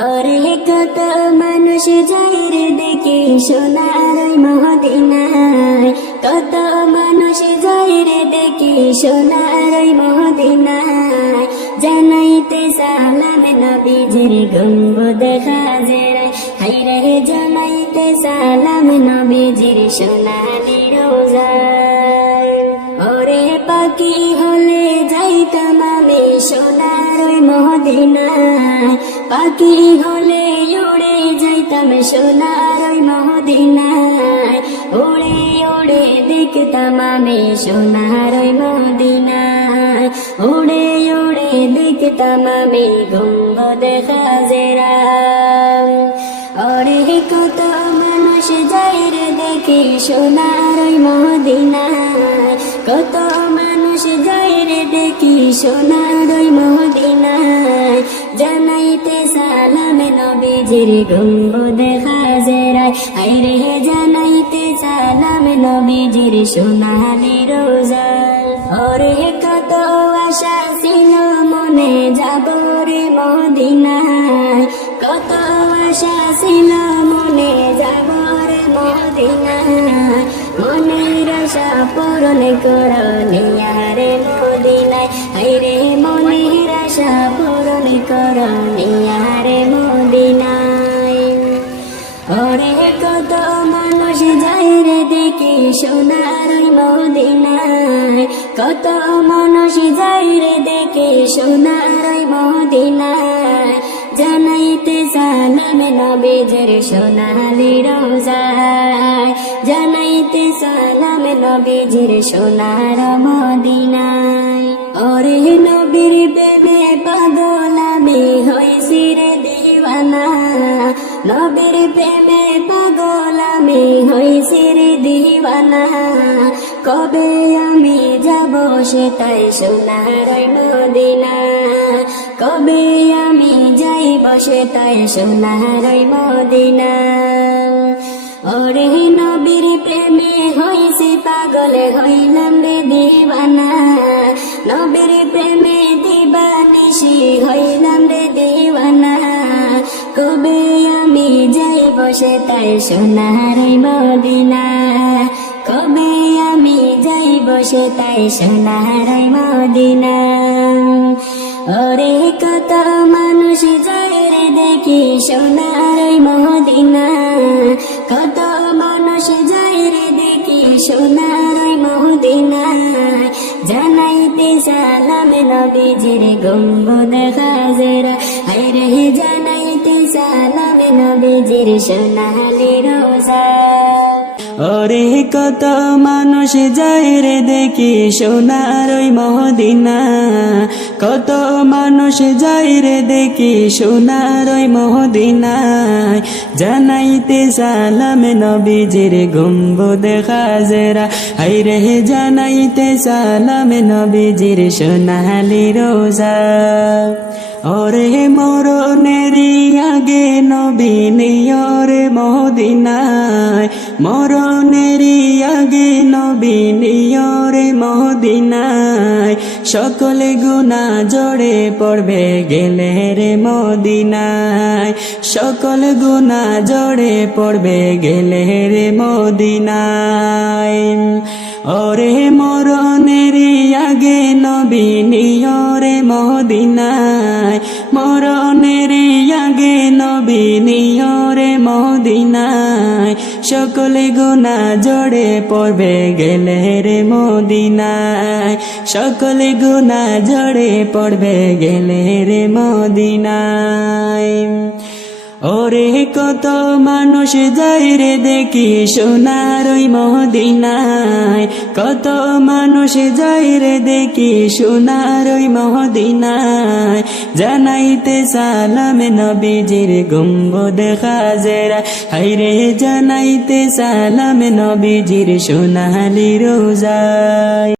ওরে কত মানুষ যায় রে দেখি সোনার ওই মদিনায়, কত মানুষ যায় রে দেখি সোনার ওই মদিনায়। জানাইতে সালাম নবীজির গম্বুদ খাজরায়, হায়রে জানাইতে সালাম নবীজির সোনালি রোজায়। ওরে পাখি হলে যাইতাম আমি সোনার ওই মদিনায়, পাখি হলে উড়ে যাইতাম সোনার ওই মদিনায়। উড়ে উড়ে দেখতাম আমি সোনার ওই মদিনায়, উড়ে উড়ে দেখতাম আমি গম্বুদ খাজরা। ওরে কত মানুষ যায় রে দেখি সোনার ওই মদিনায়, কত মানুষ যায় রে দেখি সোনার ওই মদিনায়। জানাইতে সালাম নবীজির গম্বুদ খাজরায়, হায়রে জানাইতে সালাম নবীজির সোনালি রোজায়। ওরে কত আশা ছিল মনে যাব রে মদিনায়, কত আশা ছিল মনে যাব রে মদিনায়। মনের আশা পূরণ করনিয়া রে মদিনায়, হায়রে মনের আশা পূরণ করনিয়া রে মদিনায়। ওরে কত মানুষ যায় রে দেখি সোনার ওই মদিনায়, কত মানুষ যায় রে দেখি সোনার ওই মদিনায়। জানাইতে সালাম নবীজির সোনালি রোজায়, জানাইতে সালাম নবীজির সোনার মদিনায়। ওরে নবীর প্রেমে পাগল আমি হইছি রে দিওয়ানা, নবীর প্রেমে পাগল আমি হইছি রে দিওয়ানা। কবে আমি যাব সেটাই সোনার ওই মদিনায়, কবে আমি যাইব সেটাই সোনার ওই মদিনায়। ওরে নবীর প্রেমে হইছি পাগল হইলাম রে দিওয়ানা, নবীর প্রেমে দিবানিশি হইলাম রে দিওয়ানা। কবে আমি যাইব সেটাই সোনার ওই মদিনায়, কবে আমি যাইব সেটাই সোনার ওই মদিনায়। ওরে কত মানুষ যায় রে দেখি সোনার ওই মদিনায়, কত মানুষ যায় রে দেখি সোনার ওই মদিনায়। জানাইতে সালাম নবীজির গম্বুদ খাজরা, হায়রে জানাইতে সালাম নবীজির সোনালি রোজায়। ওরে কত মানুষ যায় রে দেখি সোনার ওই মদিনায়, কত মানুষ যায় রে দেখি সোনার ওই মদিনায়। জানাইতে সালাম নবীজির গম্বুদ খাজরা, হায়রে জানাইতে সালাম নবীজির সোনালি রোজায়। ওরে মরণেরই আগে নবী নিও রে মদিনায়, মরণেরই আগে নবী নিও রে মদিনায়। সকল গুনাহ জড়ে পড়বে গেলে রে মদিনায়, সকল গুনাহ জড়ে পড়বে গেলে রে মদিনায়। ওরে মরণেরই আগে নবী নিও রে মদিনায়, মরণেরই আগে নবী নিও রে মদিনায়। সকল গুনাহ জড়ে পড়বে গেলে রে মদিনায়, সকল গুনাহ জড়ে পড়বে গেলে রে মদিনায়। ওরে কত মানুষ যায় রে দেখি সোনার ওই মদিনায়, কত মানুষ যায় রে দেখি সোনার ওই মদিনায়। জানাইতে সালাম নবীজির গম্বুদ খাজরা, হায়রে জানাইতে সালাম নবীজির সোনালি রোজায়।